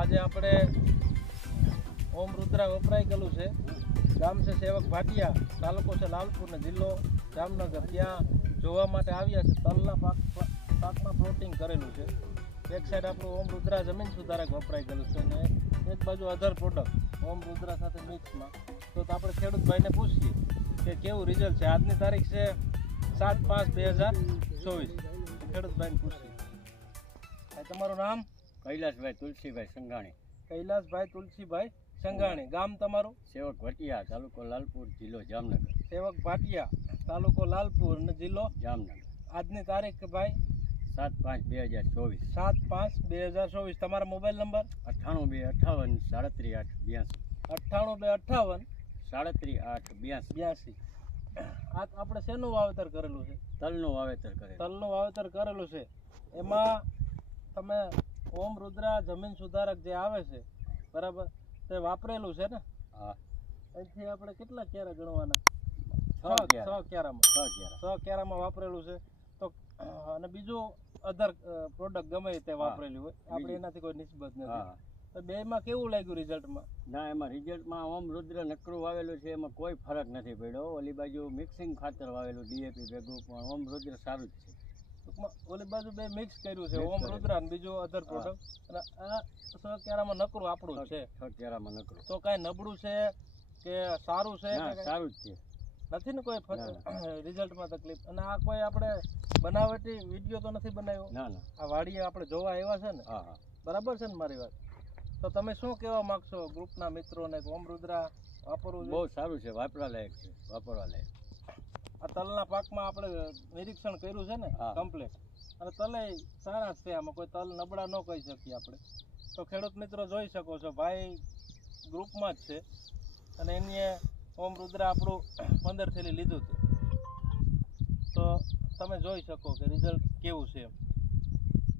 આજે આપણે ઓમ રુદ્રા વપરાઈ ગયેલું છે. ગામ છે સેવક ભાટિયા, તાલુકો છે લાલપુર જિલ્લો. જામનગર. ત્યાં જોવા માટે આવ્યા છે. તલના પાક પાકમાં પ્લોટિંગ કરેલું છે. એક સાઈડ આપણું ઓમ રુદ્રા જમીન સુધારક વપરાઈ ગયેલું છે અને એક બાજુ અધર પ્રોડક્ટ ઓમ રુદ્રા સાથે મિક્સમાં તો તો આપણે ખેડૂત ભાઈને પૂછીએ કે કેવું રિઝલ્ટ છે? આજની તારીખ છે સાત પાંચ બે હજાર ચોવીસ. ખેડૂત ભાઈને પૂછીએ તમારું નામ? કૈલાસભાઈ તુલસીભાઈ સંઘાણી. કૈલાસભાઈ તુલસીભાઈ સંઘાણી. ગામ તમારું? સેવક ભટિયા તાલુકો લાલપુર જિલ્લો જામનગર. સેવક ભાટિયા તાલુકો લાલપુર અને જિલ્લો? જામનગર. આજની તારીખ ભાઈ? સાત પાંચ બે હજાર ચોવીસ. સાત પાંચ બે હજાર ચોવીસ. તમારા મોબાઈલ નંબર? અઠ્ઠાણું બે અઠ્ઠાવન સાડત્રીસ આઠ બ્યાસી. અઠ્ઠાણું બે અઠ્ઠાવન સાડત્રીસ આઠ બ્યાસી. બ્યાસી. આ આપણે શેનું વાવેતર કરેલું છે? તલનું વાવેતર કરે તલનું વાવેતર કરેલું છે. એમાં તમે ઓમ રુદ્રા જમીન સુધારક જે આવે છે બરાબર? તે વાપરેલું છે ને? હા. અહીંથી આપણે કેટલા ક્યારે ગણવાના? છ છ ક્યારામાં. છ ક્યારા? છ ક્યારામાં વાપરેલું છે. તો અને બીજું અધર પ્રોડક્ટ ગમે તે વાપરેલી હોય. આપણે એનાથી કોઈ નિસ્બત નથી. તો બેમાં કેવું લાગ્યું રિઝલ્ટમાં ના એમાં રિઝલ્ટમાં ઓમ રુદ્ર નકરું વાવેલું છે એમાં કોઈ ફરક નથી પડ્યો. ઓલી બાજુ મિક્સિંગ ખાતર વાવેલું ડીએપી ભેગું પણ ઓમ રુદ્ર સારું જ છે. ટૂંકમાં ઓલી બાજુ બે મિક્સ કર્યું છે. ઓમ રુદ્રા અને બીજું અધર પ્રોડક્ટ અને આ છ ક્યારામાં નકરું આપણું છે. છ ક્યારામાં નકરું. તો કાંઈ નબળું છે કે સારું છે? સારું જ છે. નથી ને કોઈ રિઝલ્ટમાં તકલીફ? અને આ કોઈ આપણે બનાવટી વીડિયો તો નથી બનાવ્યો? ના ના. આ વાડીએ આપણે જોવા આવ્યા છે ને? બરાબર છે ને મારી વાત? તો તમે શું કહેવા માગશો ગ્રુપના મિત્રોને ઓમ રુદ્રા વાપરવું બહુ સારું છે વાપરા લાયક છે વાપરવા લાયક આ તલના પાકમાં આપણે નિરીક્ષણ કર્યું છે ને કમ્પ્લેટ અને તલે સારા જ છે આમાં કોઈ તલ નબળા ન કહી શકીએ આપણે. તો ખેડૂત મિત્રો જોઈ શકો છો ભાઈ ગ્રુપમાં જ છે. અને એની ઓમ રુદ્ર આપણું પંદર થેલી લીધું હતું. તો તમે જોઈ શકો કે રિઝલ્ટ કેવું છે એમ.